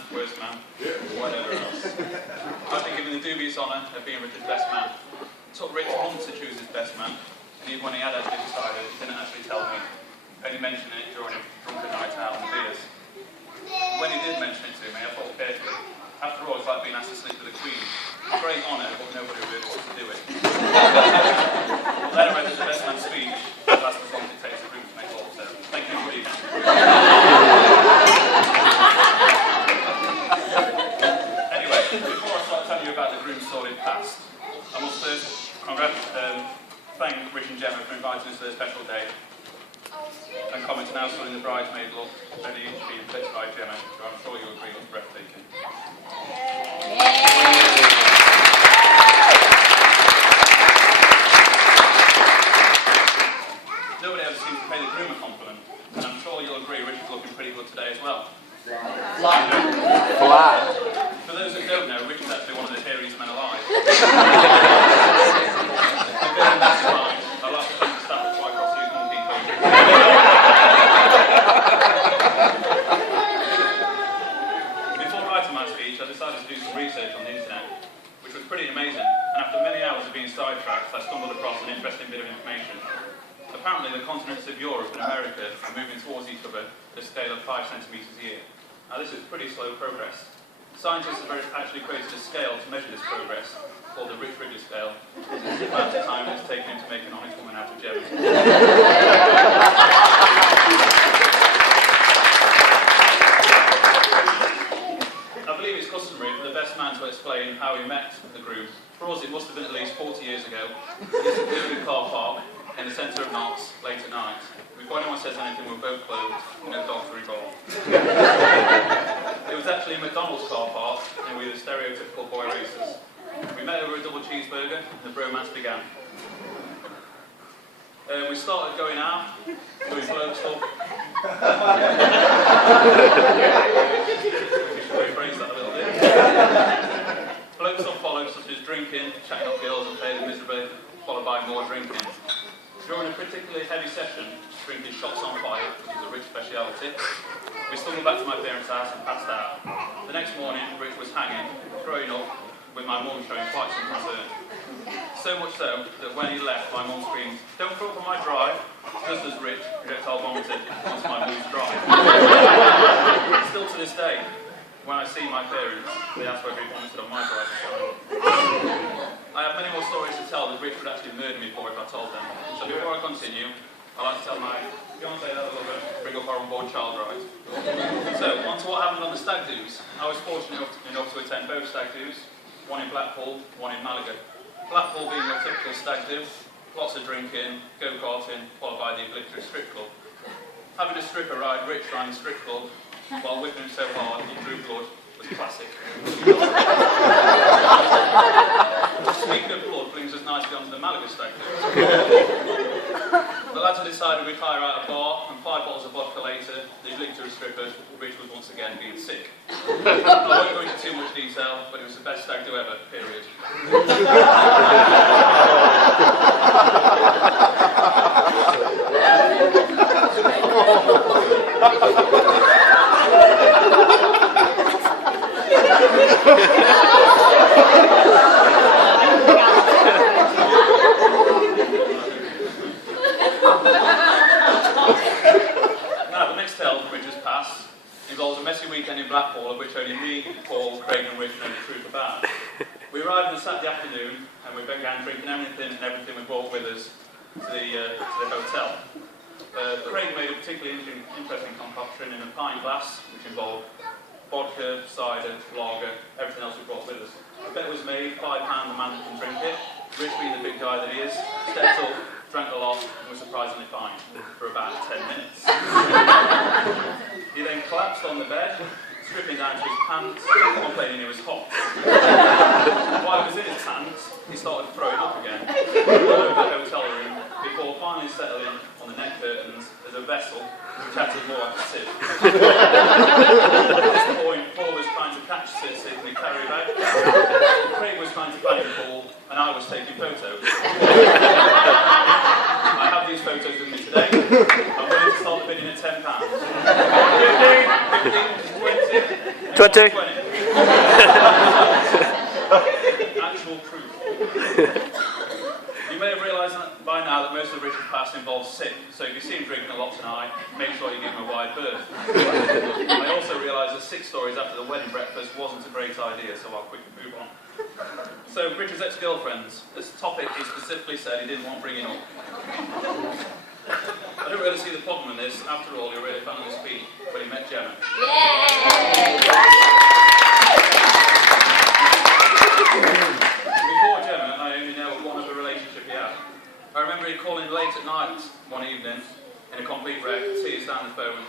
man, worst man, whatever else. I've been given the dubious honour of being Richard's best man. It took Rich months to choose his best man, and even when he had actually decided, he didn't actually tell me. Only mentioned it during a drunken night out and beers. When he did mention it to me, I thought carefully. After all, it's like being asked to sleep with a queen. Great honour, but nobody really wants to do it. Then I read the best man's speech, that lasts as long as it takes the room to make all so. Thank you, good evening. Anyway, before I start telling you about the groom's sordid past, I must first thank Rich and Gemma for inviting us to their special day, and comment on how stunning the bridesmaid look, ready to be flipped by Gemma, who I'm sure you'll agree looks breathtaking. Nobody ever seems to pay the groom a compliment, and I'm sure you'll agree Rich is looking pretty good today as well. Flat. For those that don't know, Rich is actually one of the hairiest men alive. That's right. I'd like to thank the staff at White Cross Youth Monkey Country. Before writing my speech, I decided to do some research on the internet, which was pretty amazing, and after many hours of being sidetracked, I stumbled across an interesting bit of information. Apparently, the continents of Europe and America are moving towards each other at a scale of 5 centimetres a year. Now, this is pretty slow progress. Scientists have actually created a scale to measure this progress, called the Rigley scale. It's about the time it's taken to make an honest woman out of Gemma. I believe it's customary for the best man to explain how he met the groom. For us, it must have been at least 40 years ago. This is a car park in the centre of Knox, late at night. Before anyone says anything, we're both clothed, no dogs were involved. It was actually a McDonald's car park, and we were the stereotypical boy racers. We met over a double cheeseburger, and the bromance began. We started going out, doing blow stuff. We should rephrase that a little bit. Blow stuff followed, such as drinking, chatting up girls and failing miserably, followed by more drinking. During a particularly heavy session, drinking shots on fire, which is a Rich speciality, we stumbled back to my parents' house and passed out. The next morning, Rich was hanging, throwing up, with my mum showing quite some concern. So much so that when he left, my mum screamed, "Don't throw up on my drive," just as Rich projectile vomited onto my mum's drive. Still to this day, when I see my parents, they ask whether he vomited on my drive. I have many more stories to tell that Rich would actually murder me for if I told them. So before I continue, I'd like to tell my fiancée that a little bit, bring up our unborn child right. So, on to what happened on the stag do's. I was fortunate enough to attend both stag do's, one in Blackpool, one in Malaga. Blackpool being your typical stag do, lots of drinking, go-karting, followed by the obligatory strip club. Having a stripper ride Rich around the strip club, while whipping him so hard he drew blood, was classic. Speaking of blood, brings us nicely onto the Malaga stag do. The lads had decided we'd hire out a bar, and 5 bottles of vodka later, the obligatory stripper, Rich was once again being sick. I won't go into too much detail, but it was the best stag do ever, period. Now, the next tale from Richard's past involves a messy weekend in Blackpool, of which only me, Paul, Craig and Rich know the truth about. We arrived on a Saturday afternoon, and we began drinking everything we brought with us to the hotel. Craig made a particularly interesting concoction in a pint glass, which involved vodka, cider, lager, everything else we brought with us. A bet was made, £5 a man that can drink it. Rich, being the big guy that he is, stepped up, drank a lot, and was surprisingly fine for about 10 minutes. He then collapsed on the bed, stripping down to his pants, complaining he was hot. While he was in his pants, he started throwing up again all over the hotel room, before finally settling on the neck curtains as a vessel which had to more like a sieve. At this point, Paul was trying to catch Sid in the carry bag, Craig was trying to panic Paul, and I was taking photos. I have these photos with me today. I'm willing to start the bidding at £10. 15, 20, Twitter. 20. Actual proof. You may have realised by now that most of Richard's past involves sick, so if you see him drinking a lot tonight, make sure you give him a wide berth. I also realised that 6 stories after the wedding breakfast wasn't a great idea, so I'll quickly move on. So, Richard's ex-girlfriends. This topic he specifically said he didn't want bringing up. I don't really see the problem in this. After all, he really found his feet when he met Gemma. Before Gemma, I only know one other relationship he had. I remember he calling late at night one evening in a complete wreck, tears down the phone.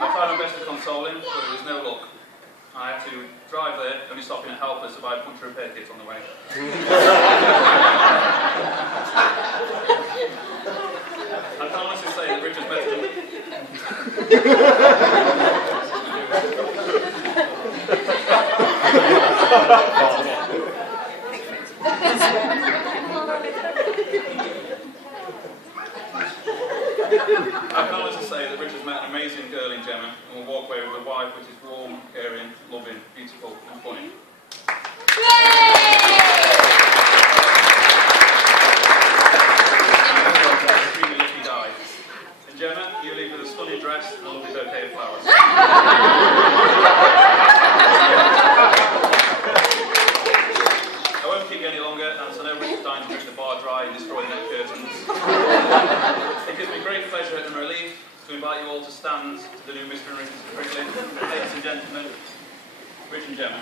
I tried my best to console him, but there was no luck. I had to drive there, only stopping at Helpers to buy a punch repair kit on the way. I can honestly say that Richard's better than... I can honestly say that Richard's met an amazing girl in Gemma and will walk away with a wife which is warm, caring, loving, beautiful and funny. Extremely lucky die. And Gemma, you leave with a stunning dress and a lovely bouquet of flowers. I won't keep you any longer, as I know Richard's dying to drink the bar dry and destroy the net curtains. It gives me great pleasure and relief to invite you all to stand to the new Mr. and Mrs. Rigley. Ladies and gentlemen, Rich and Gemma.